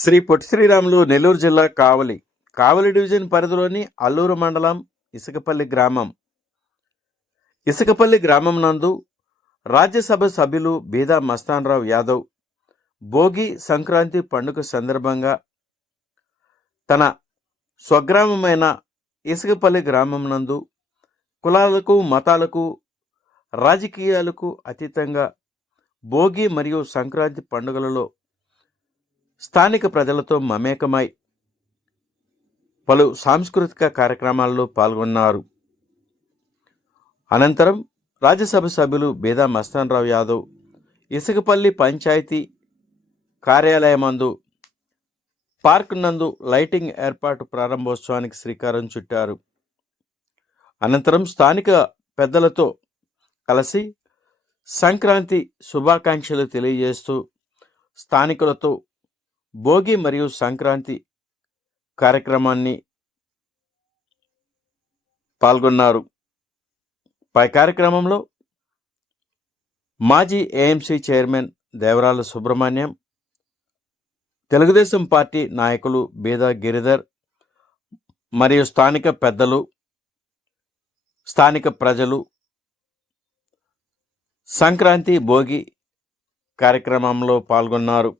శ్రీ పొట్టి శ్రీరాములు నెల్లూరు జిల్లా కావలి కావలి డివిజన్ పరిధిలోని అల్లూరు మండలం ఇసుకపల్లి గ్రామం. ఇసుకపల్లి గ్రామం నందు రాజ్యసభ సభ్యులు బీదా మస్తాన్రావు యాదవ్ భోగి సంక్రాంతి పండుగ సందర్భంగా తన స్వగ్రామమైన ఇసుకపల్లి గ్రామం నందు కులాలకు మతాలకు రాజకీయాలకు అతీతంగా భోగి మరియు సంక్రాంతి పండుగలలో స్థానిక ప్రజలతో మమేకమై పలు సాంస్కృతిక కార్యక్రమాల్లో పాల్గొన్నారు. అనంతరం రాజ్యసభ సభ్యులు బేదా మస్తాన్రావు యాదవ్ ఇసుకపల్లి పంచాయతీ కార్యాలయమందు పార్క్ నందు లైటింగ్ ఏర్పాటు ప్రారంభోత్సవానికి శ్రీకారం చుట్టారు. అనంతరం స్థానిక పెద్దలతో కలిసి సంక్రాంతి శుభాకాంక్షలు తెలియజేస్తూ స్థానికులతో భోగి మరియు సంక్రాంతి కార్యక్రమాన్ని పాల్గొన్నారు. పై కార్యక్రమంలో మాజీ AMC chairman Devarala Subrahmanyam Telugu Desam party నాయకులు బీదా గిరిధర్ మరియు స్థానిక పెద్దలు స్థానిక ప్రజలు. సంక్రాంతి భోగి కార్యక్రమంలో పాల్గొన్నారు.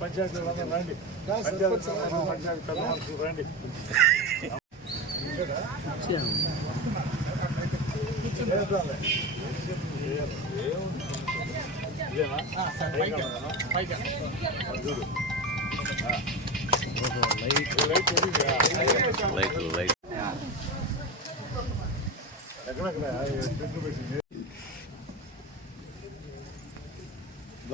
పంచాయతీ రండి ఎక్కడెక్కడ పెట్టుకు లైట్ లైట్ లైట్. ఇదో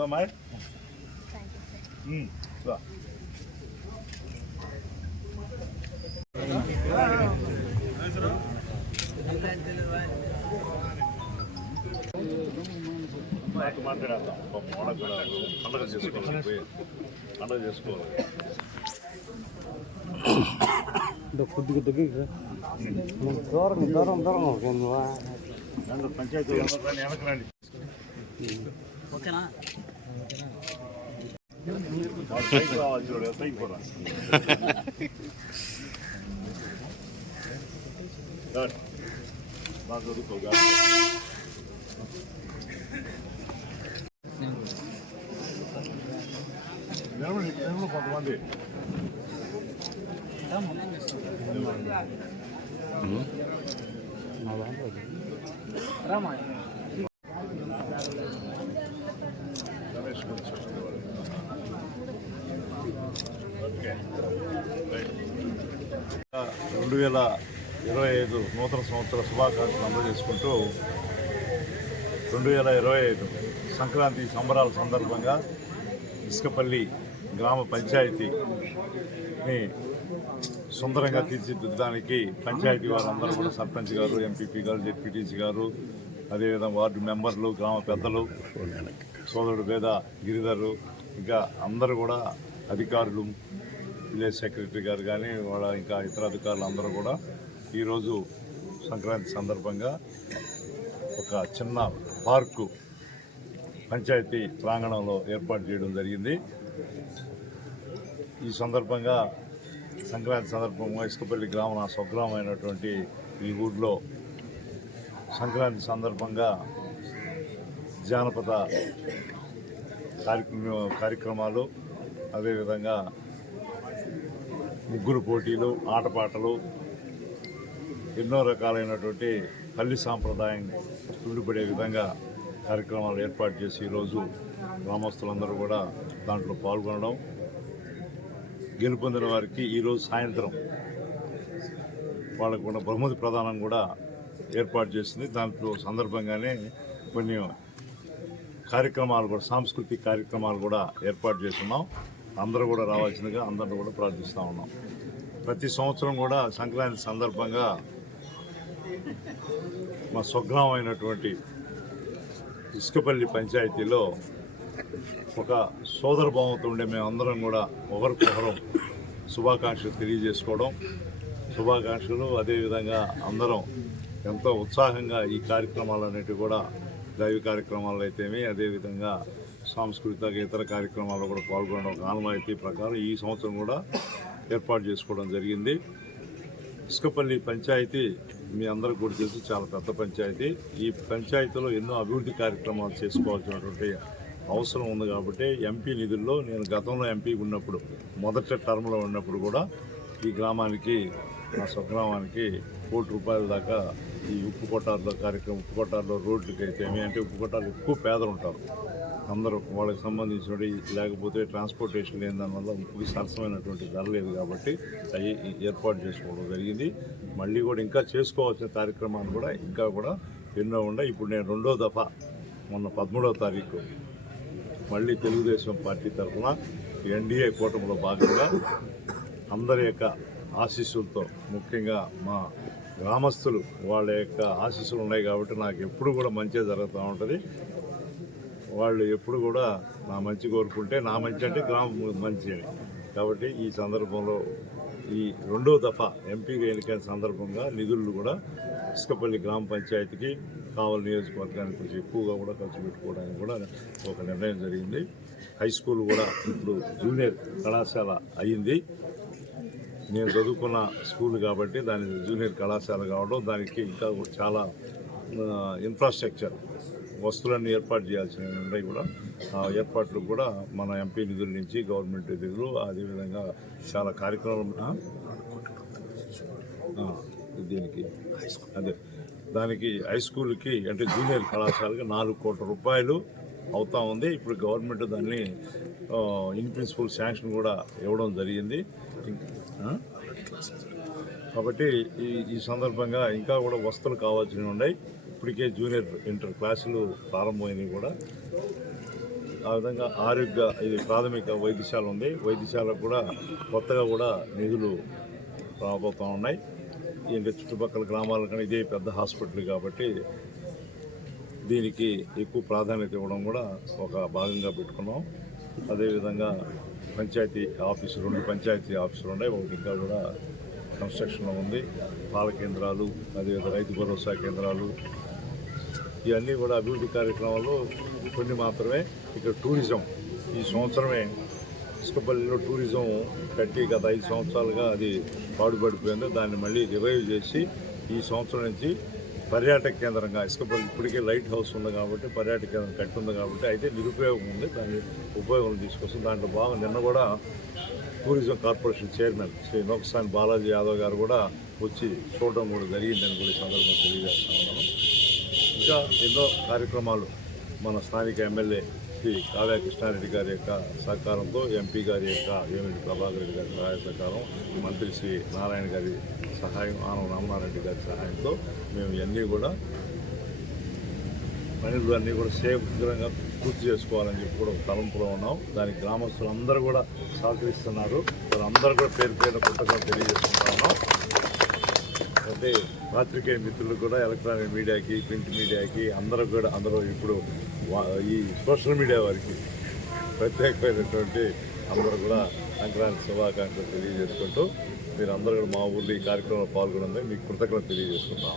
నాకు మాట్లాడేద్దాం. పండగ చేసుకోవాలి పండగ చేసుకోవాలి కొద్దిగా దగ్గర దూరం దూరం దూరం రండి పంచాయతీ రండి వెనక్కి రండి ఓకేనా వాడు పైకి రావాలి చూడు పైకి పోరా రండి. బాగా చదువుకో నిలబడి రెండు వేల ఇరవై ఐదు నూతన సంవత్సర శుభాకాంక్షలు అందజేసుకుంటూ రెండు వేల ఇరవై ఐదు సంక్రాంతి సంబరాల సందర్భంగా ఇసుకపల్లి గ్రామ పంచాయతీని సుందరంగా తీర్చిదిద్దడానికి పంచాయతీ వారందరూ కూడా సర్పంచ్ గారు ఎంపీపీ గారు జెడ్పీటీసీ గారు అదేవిధంగా వార్డు మెంబర్లు గ్రామ పెద్దలు సోదరుడు పేద గిరిధరు ఇంకా అందరూ కూడా అధికారులు విలేజ్ సెక్రటరీ గారు కానీ వాళ్ళ ఇంకా ఇతర అధికారులు అందరూ కూడా ఈరోజు సంక్రాంతి సందర్భంగా ఒక చిన్న పార్కు పంచాయతీ ప్రాంగణంలో ఏర్పాటు చేయడం జరిగింది. ఈ సందర్భంగా సంక్రాంతి సందర్భంగా ఇసుకపల్లి గ్రామం నా స్వగ్రామం అయినటువంటి ఈ ఊర్లో సంక్రాంతి సందర్భంగా జానపద కార్యక్రమ కార్యక్రమాలు అదేవిధంగా ముగ్గురు పోటీలు ఆటపాటలు ఎన్నో రకాలైనటువంటి పల్లి సాంప్రదాయం తుండిపడే విధంగా కార్యక్రమాలు ఏర్పాటు చేసి ఈరోజు గ్రామస్తులందరూ కూడా దాంట్లో పాల్గొనడం గెలుపొందిన వారికి ఈరోజు సాయంత్రం వాళ్ళకు ఉన్న బహుమతి ప్రదానం కూడా ఏర్పాటు చేసింది. దాంట్లో సందర్భంగానే కొన్ని కార్యక్రమాలు కూడా సాంస్కృతిక కార్యక్రమాలు కూడా ఏర్పాటు చేస్తున్నాం. అందరూ కూడా రావాల్సిందిగా అందరిని కూడా ప్రార్థిస్తూ ఉన్నాం. ప్రతి సంవత్సరం కూడా సంక్రాంతి సందర్భంగా మా స్వగ్రామం అయినటువంటి ఇసుకపల్లి పంచాయతీలో ఒక సోదర భావంతో ఉండే మేమందరం కూడా ఒకరికొకరం శుభాకాంక్షలు తెలియజేసుకోవడం. శుభాకాంక్షలు అదేవిధంగా అందరం ఎంతో ఉత్సాహంగా ఈ కార్యక్రమాలు అనేటివి కూడా దైవ కార్యక్రమాలు అయితేమి అదేవిధంగా సాంస్కృతిక ఇతర కార్యక్రమాల్లో కూడా పాల్గొనడం ఆనవాయితీ ప్రకారం ఈ సంవత్సరం కూడా ఏర్పాటు చేసుకోవడం జరిగింది. ఇసుకపల్లి పంచాయతీ మీ అందరికి కూడా తెలుసు చాలా పెద్ద పంచాయతీ. ఈ పంచాయతీలో ఎన్నో అభివృద్ధి కార్యక్రమాలు చేసుకోవాల్సినటువంటి అవసరం ఉంది కాబట్టి ఎంపీ నిధుల్లో నేను గతంలో ఎంపీ ఉన్నప్పుడు మొదటి టర్మ్లో ఉన్నప్పుడు కూడా ఈ గ్రామానికి మా స్వగ్రామానికి కోటి రూపాయల దాకా ఈ ఉప్పు కొట్టారులో కార్యక్రమం ఉప్పు కొట్టారులో రోడ్లకి అయితే ఏమి అంటే ఉప్పు కొట్టాలు ఎక్కువ పేదలు ఉంటారు. అందరూ వాళ్ళకి సంబంధించిన లేకపోతే ట్రాన్స్పోర్టేషన్ లేని దానివల్ల ఉప్పుకి సరసమైనటువంటి ధర లేదు కాబట్టి అవి ఏర్పాటు చేసుకోవడం జరిగింది. మళ్ళీ కూడా ఇంకా చేసుకోవాల్సిన కార్యక్రమాలు కూడా ఇంకా కూడా ఎన్నో ఉన్నాయి. ఇప్పుడు నేను రెండో దఫా మొన్న పదమూడవ తారీఖు మళ్ళీ తెలుగుదేశం పార్టీ తరఫున ఎన్డీఏ కూటమిలో భాగంగా అందరి యొక్క ఆశీస్సులతో ముఖ్యంగా మా గ్రామస్తులు వాళ్ళ యొక్క ఆశీస్సులు ఉన్నాయి కాబట్టి నాకు ఎప్పుడు కూడా మంచిగా జరుగుతూ ఉంటుంది. వాళ్ళు ఎప్పుడు కూడా నా మంచి కోరుకుంటే నా మంచి అంటే గ్రామం మంచి అని. కాబట్టి ఈ సందర్భంలో ఈ రెండో దఫా ఎంపీగా ఎన్నికైన సందర్భంగా నిధులు కూడా ఇసుకపల్లి గ్రామ పంచాయతీకి కావలి నియోజకవర్గానికి కొంచెం ఎక్కువగా కూడా ఖర్చు పెట్టుకోవడానికి కూడా ఒక నిర్ణయం జరిగింది. హై స్కూల్ కూడా ఇప్పుడు జూనియర్ కళాశాల అయ్యింది నేను చదువుకున్న స్కూల్ కాబట్టి దాని జూనియర్ కళాశాల కావడం దానికి ఇంకా చాలా ఇన్ఫ్రాస్ట్రక్చర్ వస్తువులన్నీ ఏర్పాటు చేయాల్సినవి ఉన్నాయి కూడా. ఆ ఏర్పాట్లు కూడా మన ఎంపీ నిధుల నుంచి గవర్నమెంట్ నిధులు అదేవిధంగా చాలా కార్యక్రమాలు దీనికి అదే. దానికి హై స్కూల్కి అంటే జూనియర్ కళాశాలకి నాలుగు కోట్ల రూపాయలు అవుతా ఉంది. ఇప్పుడు గవర్నమెంట్ దాన్ని ఇన్ ప్రిన్సిపల్ శాంక్షన్ కూడా ఇవ్వడం జరిగింది. కాబట్టి ఈ ఈ సందర్భంగా ఇంకా కూడా వసతులు కావాల్సినవి ఉన్నాయి. ఇప్పటికే జూనియర్ ఇంటర్ క్లాసులు ప్రారంభమైనవి కూడా. ఆ విధంగా ఆరోగ్య ఇది ప్రాథమిక వైద్యశాల ఉంది. వైద్యశాలకు కూడా కొత్తగా కూడా నిధులు రాబోతూ ఉన్నాయి. ఇంకా చుట్టుపక్కల గ్రామాల కన్నా ఇదే పెద్ద హాస్పిటల్ కాబట్టి దీనికి ఎక్కువ ప్రాధాన్యత ఇవ్వడం కూడా ఒక భాగంగా పెట్టుకున్నాం. అదేవిధంగా పంచాయతీ ఆఫీసు రెండు పంచాయతీ ఆఫీసులు ఉన్నాయి. ఒకటి ఇంకా కూడా కన్స్ట్రక్షన్లో ఉంది. పాల కేంద్రాలు అదేవిధంగా రైతు భరోసా కేంద్రాలు. ఇవన్నీ కూడా అభివృద్ధి కార్యక్రమాలు కొన్ని మాత్రమే ఇక్కడ టూరిజం. ఈ సంవత్సరమే ఇసుకపల్లిలో టూరిజం కట్టి గత ఐదు సంవత్సరాలుగా అది పాడుపడిపోయింది. దాన్ని మళ్ళీ రివైవ్ చేసి ఈ సంవత్సరం నుంచి పర్యాటక కేంద్రంగా ఇసుకపల్లి ఇప్పటికే లైట్ హౌస్ ఉంది కాబట్టి పర్యాటక కేంద్రం కట్టి ఉంది కాబట్టి అయితే నిరుపయోగం ఉంది. దాన్ని ఉపయోగం తీసుకొస్తుంది. దాంట్లో బాగా నిన్న కూడా tourism corporation chairman Shri Nokasani Balaji Yadav గారు కూడా వచ్చి చూడడం కూడా జరిగిందని కూడా ఈ సందర్భంగా తెలియజేస్తా ఉన్నాను ఇంకా ఎన్నో కార్యక్రమాలు మన స్థానిక ఎమ్మెల్యే శ్రీ కావ్య కృష్ణారెడ్డి గారి యొక్క సహకారంతో ఎంపీ గారి యొక్క ఏమిటి ప్రభాకర్ రెడ్డి గారి సహాయ సహకారం మంత్రి శ్రీ నారాయణ గారి సహాయం ఆనవ రామనారాయణ గారి సహాయంతో మేము ఇవన్నీ కూడా పనులు అన్నీ కూడా శీఘ్రంగా పూర్తి చేసుకోవాలని చెప్పి కూడా ఒక తలంపులో ఉన్నాం. దానికి గ్రామస్తులందరూ కూడా సహకరిస్తున్నారు. వారందరూ కూడా పేరు పేరు పుట్టకం తెలియజేసుకుంటా ఉన్నాం. అంటే పాత్రికేయ మిత్రులు కూడా ఎలక్ట్రానిక్ మీడియాకి ప్రింట్ మీడియాకి అందరూ కూడా అందరూ ఇప్పుడు ఈ సోషల్ మీడియా వారికి ప్రత్యేకమైనటువంటి అందరూ కూడా సంక్రాంతి శుభాకాంక్షలు తెలియజేసుకుంటూ మీరు అందరూ కూడా మా ఊళ్ళో ఈ కార్యక్రమంలో పాల్గొనందుకు మీకు కృతజ్ఞత తెలియజేసుకుంటాం